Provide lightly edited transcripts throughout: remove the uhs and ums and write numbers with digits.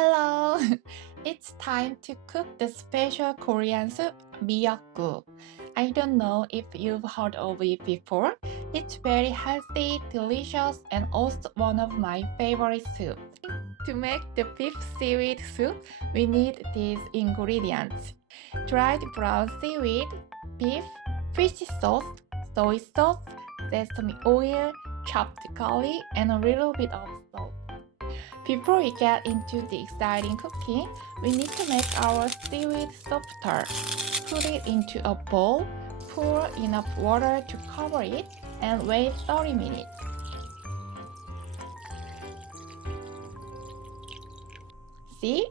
Hello! It's time to cook the special Korean soup, miyeokguk. I don't know if you've heard of it before. It's very healthy, delicious, and also one of my favorite soups. To make the beef seaweed soup, we need these ingredients: dried brown seaweed, beef, fish sauce, soy sauce, sesame oil, chopped garlic, and a little bit of salt. Before we get into the exciting cooking, we need to make our seaweed softer. Put it into a bowl, pour enough water to cover it, and wait 30 minutes. See?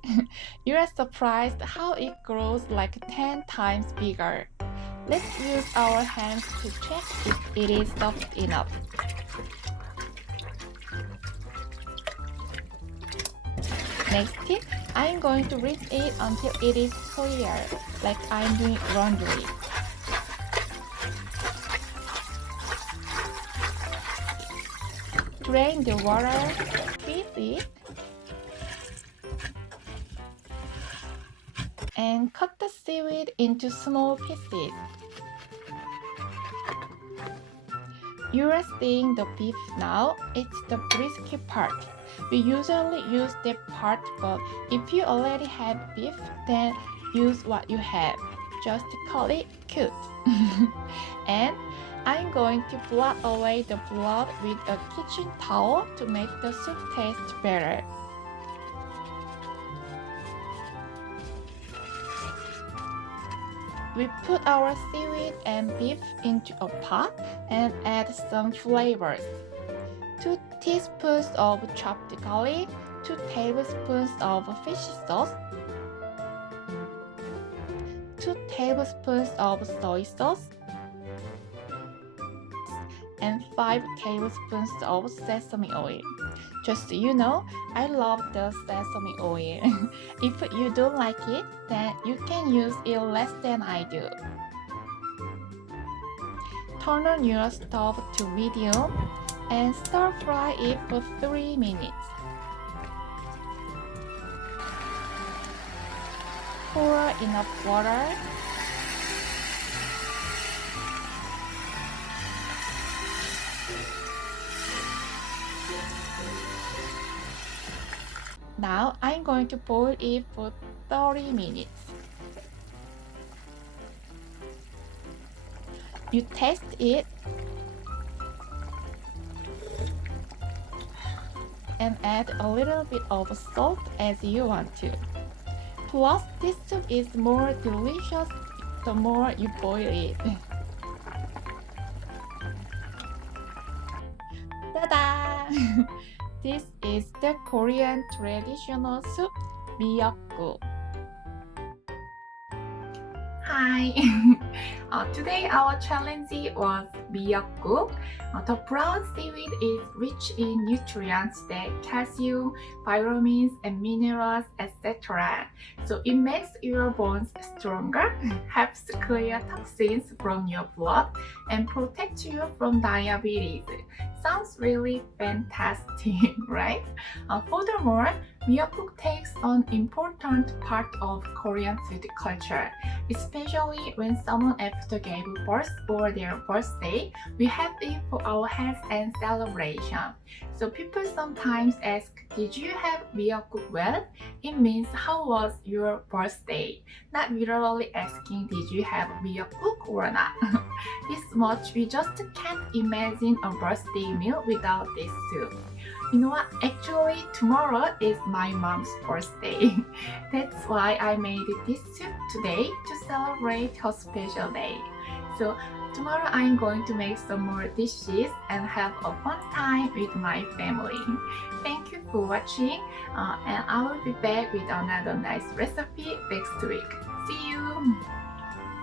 You are surprised how it grows like 10 times bigger. Let's use our hands to check if it is soft enough. Next tip, I'm going to rinse it until it is clear, like I'm doing laundry. Drain the water, squeeze it, and cut the seaweed into small pieces. You are seeing the beef now, it's the brisket part. We usually use that part, but if you already have beef, then use what you have. Just call it cute. And I'm going to blot away the blood with a kitchen towel to make the soup taste better. We put our seaweed and beef into a pot and add some flavors. 2 teaspoons of chopped garlic, 2 tablespoons of fish sauce, 2 tablespoons of soy sauce, and 5 tablespoons of sesame oil. Just so you know, I love the sesame oil. If you don't like it, then you can use it less than I do. Turn on your stove to medium and stir fry it for 3 minutes. Pour enough water. Now I'm going to boil it for 30 minutes. You taste it and add a little bit of salt as you want to. Plus, this soup is more delicious the more you boil it. Ta-da! This is the Korean traditional soup, miyeokguk. Hi! Today our challenge was miyeokguk. The brown seaweed is rich in nutrients like calcium, vitamins, and minerals, etc. So it makes your bones stronger, helps clear toxins from your blood, and protects you from diabetes. Sounds really fantastic, right? Furthermore, miyeokguk takes an important part of Korean food culture, especially when someone after gave birth or their birthday. We have it for our health and celebration. So people sometimes ask, did you have miyeokguk well? It means how was your birthday? Not literally asking, did you have miyeokguk or not? This much we just can't imagine a birthday meal without this soup. You know what? Actually, tomorrow is my mom's birthday. That's why I made this soup today to celebrate her special day. So tomorrow I'm going to make some more dishes and have a fun time with my family. Thank you for watching, and I will be back with another nice recipe next week. See you!